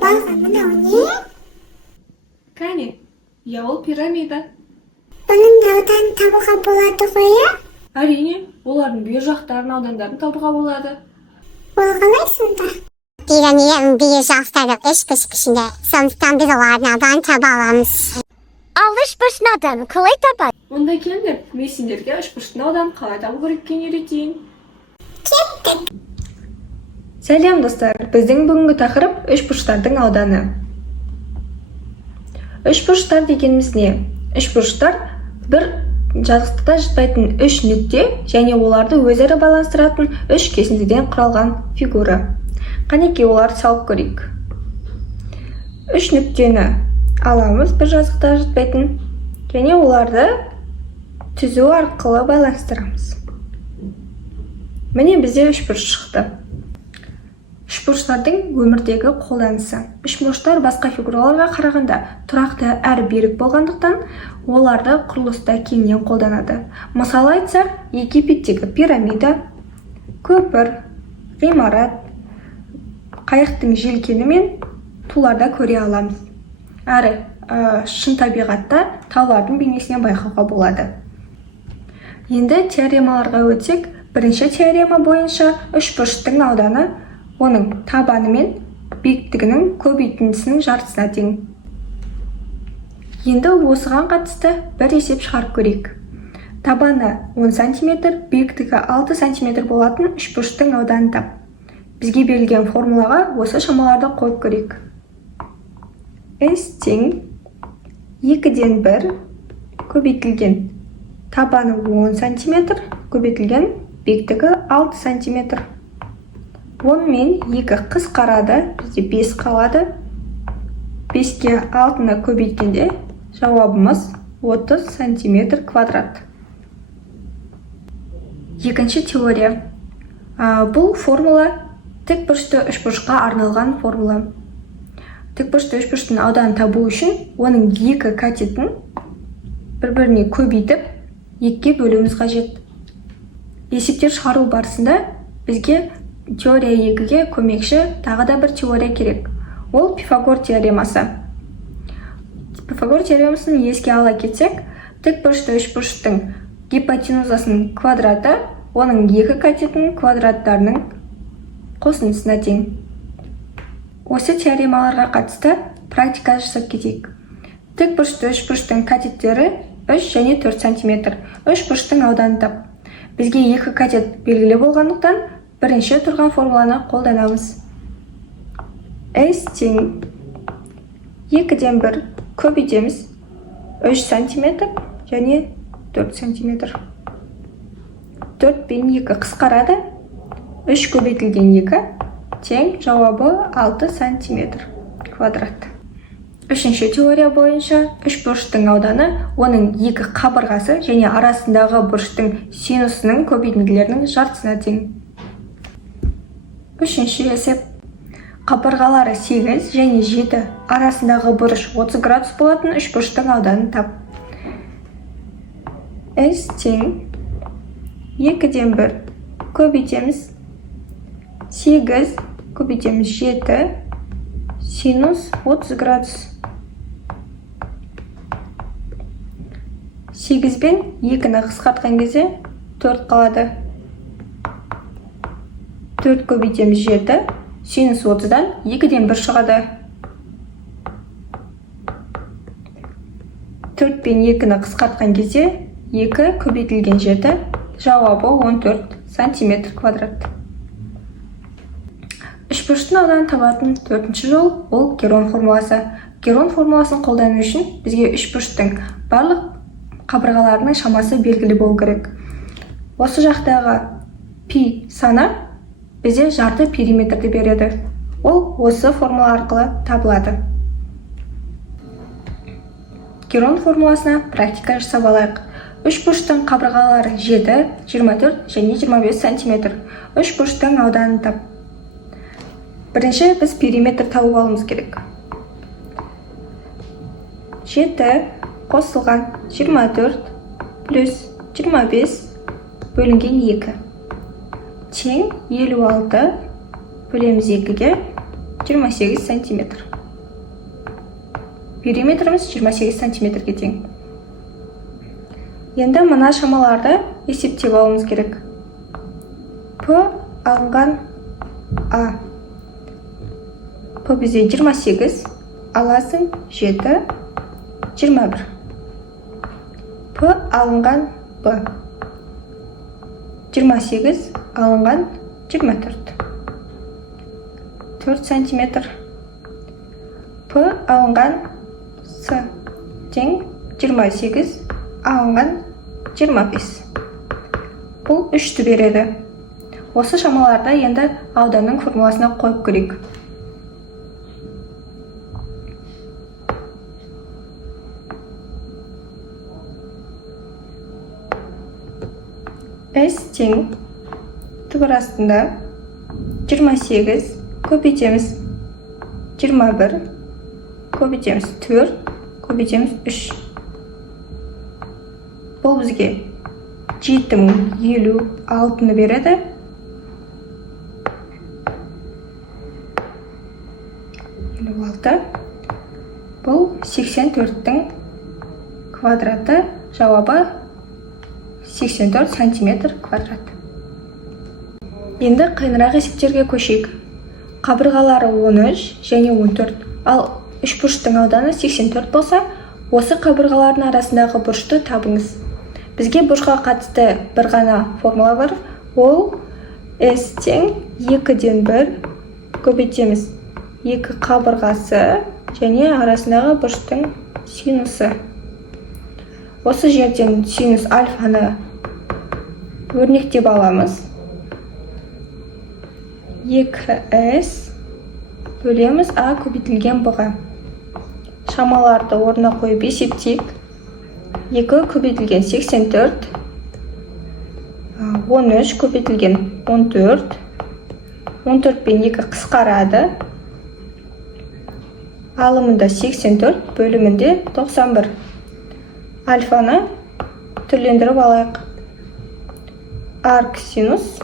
баға мынау не? Кәне, я ол пирамида. Оның ауданын табуға болады ғой, иә? Әрине, олардың бүйір жақтарын аудандарын табуға болады. Ол қалай сонда? Пирамиданың бүйір жақтары үш бұрышында, сондықтан біз олардың ауданын таба аламыз. Ал үш бұрыштың ауданын қалай табады? Онда келіңдер, мен сендерге үшбұрыштың ауданын қалай табу керек екенін үйретейін. Кеттік. Сәлем достар, біздің бүгінгі тақырып үшбұрыштардың ауданы. Үшбұрыштар дегеніміз не? Үшбұрыштар бір жазықтықта жатпайтын үш нүкте және оларды өзара байланыстыратын үш кесіндіден құралған фигура. Қанекей оларды салып көрейік. Үш нүктені аламыз бір жазықта жатпайтын және оларды түзу арқылы байланыстырамыз. Міне бізде үшбұрыш шықты. Үшбұрыштардың өмірдегі қолданысы. Үшбұрыштар басқа фигураларға қарағанда тұрақты әрі берік болғандықтан, оларды құрылыста кеңінен қолданады. Мысалы айтсақ, Египеттегі пирамида, көпір, ғимарат, қайықтың желкені мен туларда көре аламыз. Әрі шын табиғатта таулардың бейнесінен байқауға болады. Енді теоремаларға өтсек, бірінші теорема бойынша үшбұрыштың ауданы оның табаны мен биіктігінің көбейтіндісінің жартысына тең. Енді осыған қатысты бір есеп шығарып көрейік. Табаны 10 см, биіктігі 6 см болатын үшбұрыштың ауданын тап. Бізге берілген формулаға осы шамаларды қойып көрейік. S тең 2-ден 1 көбейтілген табаны 10 см, көбейтілген биіктігі 6 см. 10 мен 2 қысқарады, бізде 5 қалады. 5-ке 6-ны көбейткенде жауабымыз 30 см квадрат. Екінші теория. Бұл формула тікбұрышты үшбұрышқа арналған формула. Тікбұрышты үшбұрыштың ауданын табу үшін оның екі катетін бір-біріне көбейтіп, 2-ге бөлуіміз қажет. Есептер шығару барысында бізге теория 2-ге көмекші тағы да бір теория керек. Ол Пифагор теоремасы. Пифагор теоремасын еске ала кетсек, тікбұрышты үшбұрыштың гипотенузасының квадраты оның екі катетінің квадраттарының қосындысына тең. Осы теоремаларға қатысты практика жасап кетейік. Тікбұрышты үшбұрыштың катеттері 3 және 4 см. Үшбұрыштың ауданын тап. Бізге екі катет белгілі болғандықтан, бірінші тұрған формуланы қолданамыз. S тең 2-ден 1 көбейтеміз 3 см және 4 см. 4 пен 2 қысқарады, 3 көбейтілген 2 тең жауабы 6 см квадрат. Үшінші теория бойынша үшбұрыштың ауданы оның екі қабырғасы және арасындағы бұрыштың синусының көбейтінділерінің жартысына тең. Үшінші есеп. Қабырғалары 8 және 7 арасындағы бұрыш 30 градус болатын үшбұрыштың ауданын тап. S тең 2-ден 1 көбейтеміз 8 көбейтеміз 7 синус 30 градус. 8 бен 2-ні қысқартқан кезде 4 қалады. 4 көбейтеміз 7, синус 30-дан 2-ден 1 шығады. 4 пен 2-ні қысқартқан кезде 2 көбейтілген 7, жауабы 14 см квадрат. Үшбұрыштың ауданын табатын төртінші жол ол Герон формуласы. Герон формуласын қолдану үшін бізге үшбұрыштың барлық қабырғаларының шамасы белгілі болу керек. Осы жақтағы пи саны бізде жарты периметрді береді. Ол осы формула арқылы табылады. Герон формуласына практика жасап алайық. Үшбұрыштың қабырғалары 7, 24 және 25 см. Үшбұрыштың ауданын тап. Бірінші біз периметр тауып алуымыз керек. 7 қосылған 24 плюс 25 бөлінген 2 тең 56 бөлеміз 2-ге 28 сантиметр. Периметріміз 28 сантиметрге тең. Енді мына шамаларды есептеп алуымыз керек. П алынған А. П бізде 28, аласың 7, 21. П алынған Б. 28 алынған 24. 4 сантиметр. П алынған С тең 28 алынған 25. Бұл 3-ті береді. Осы шамаларда енді ауданның формуласына қойып көрейік. S тең түбір астында 28 көбейтеміз 21 көбейтеміз 4 көбейтеміз 3. Бұл бізге 7056-ны береді. Бұл 84-тің квадраты, жауабы 84 сантиметр квадрат. Енді қиынырақ есептерге көшейік. Қабырғалары 13 және 14, ал үшбұрыштың ауданы 84 болса, осы қабырғалардың арасындағы бұрышты табыңыз. Бізге бұрышқа қатысты бір ғана формула бар. Ол S тең 2-ден 1 көбейтеміз 2 қабырғасы және арасындағы бұрыштың синусы. Осы жерден синус альфаны өрнектеп аламыз. 2S бөлеміз А көбейтілген Б-ға. Шамаларды орнына қойып есептейік. 2 көбейтілген 84, 13 көбейтілген 14, 14 пен 2 қысқарады. Алымында 84, бөлімінде 91. Альфаны түрлендіріп алайық. Арк синус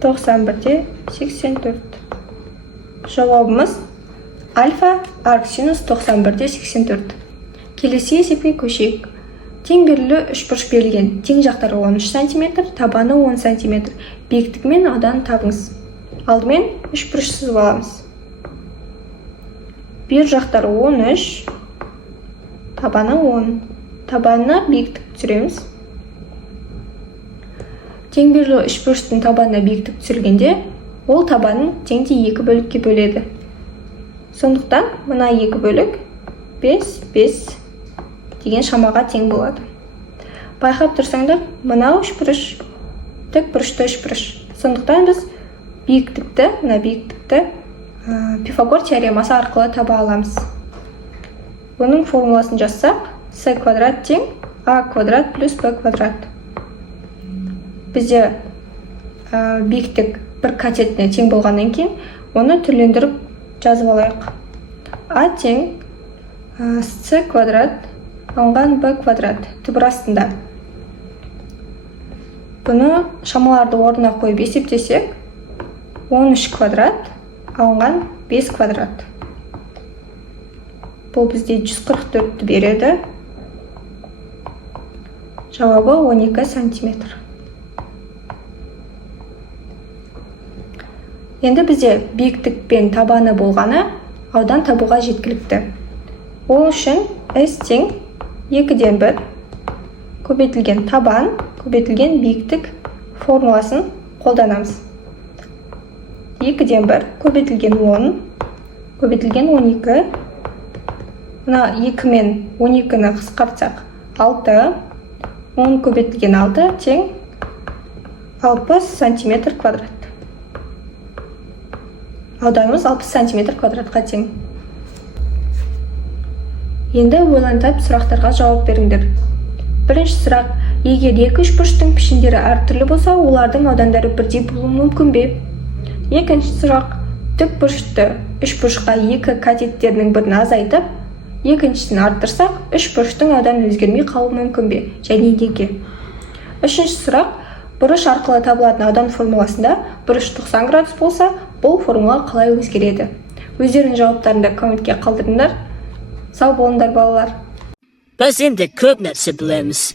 91-де 84. Жауабымыз альфа арк синус 91-де 84. Келесі есепке көшейік. Тең берілі үшбұрыш берілген. Тең жақтары 13 см, табаны 10 см. Биіктігімен ауданын табыңыз. Алдымен үшбұрыш сызып аламыз. Бер жақтары 13, табаны 10. Табанына биіктік түсіреміз. Тең берілі үшбұрыштың табанына биіктік түсіргенде, ол табанын теңде 2 бөлікке бөледі. Сондықтан мына 2 бөлік 5 деген шамаға тең болады. Байқап тұрсаңдар, мына үшбұрыш тік бұрышты үшбұрыш. Сондықтан біз биіктікті Пифагор теоремасы арқылы таба аламыз. Оның формуласын жазсақ, с квадрат тең а квадрат плюс б квадрат. Бізде биіктік бір катетіне тең болғаннан кейін, оны түрлендіріп жазып алайық. А тең с квадрат алынған б квадрат түбір астында. Бұны шамаларды орнына қойып есептесек, 13 квадрат алынған 5 квадрат. Бұл бізде 144-ті береді. Жауабы 12 сантиметр. Енді бізде биіктік пен табаны болғаны аудан табуға жеткілікті. Ол үшін S тең 2-ден 1 көбейтілген табан көбейтілген биіктік формуласын қолданамыз. 2-ден 1 көбейтілген 10 көбейтілген 12. Мына 2 мен 12-ні қысқартсақ 6, 10 көбейтілген 6 тең 60 сантиметр квадрат. Ауданымыз 60 сантиметр квадратқа тең. Енді ойлантып сұрақтарға жауап беріңдер. Бірінші сұрақ, егер екі үшбұрыштың пішіндері әртүрлі болса, олардың аудандары бірдей болуы мүмкін бе? Екінші сұрақ, тік бұрышты үшбұрышқа екі катеттерінің бірін азайтып, екіншісін арттырсақ, үшбұрыштың ауданы өзгермей қалуы мүмкін бе? Және неге? Үшінші сұрақ, бұрыш арқылы табылатын аудан формуласында бұрыш 90 градус болса, бұл формула қалай өзгереді? Өздерінің жауаптарында комментке қалдырыңдар. Сау болыңдар балалар. Biz endi ko'p narsa bilamiz.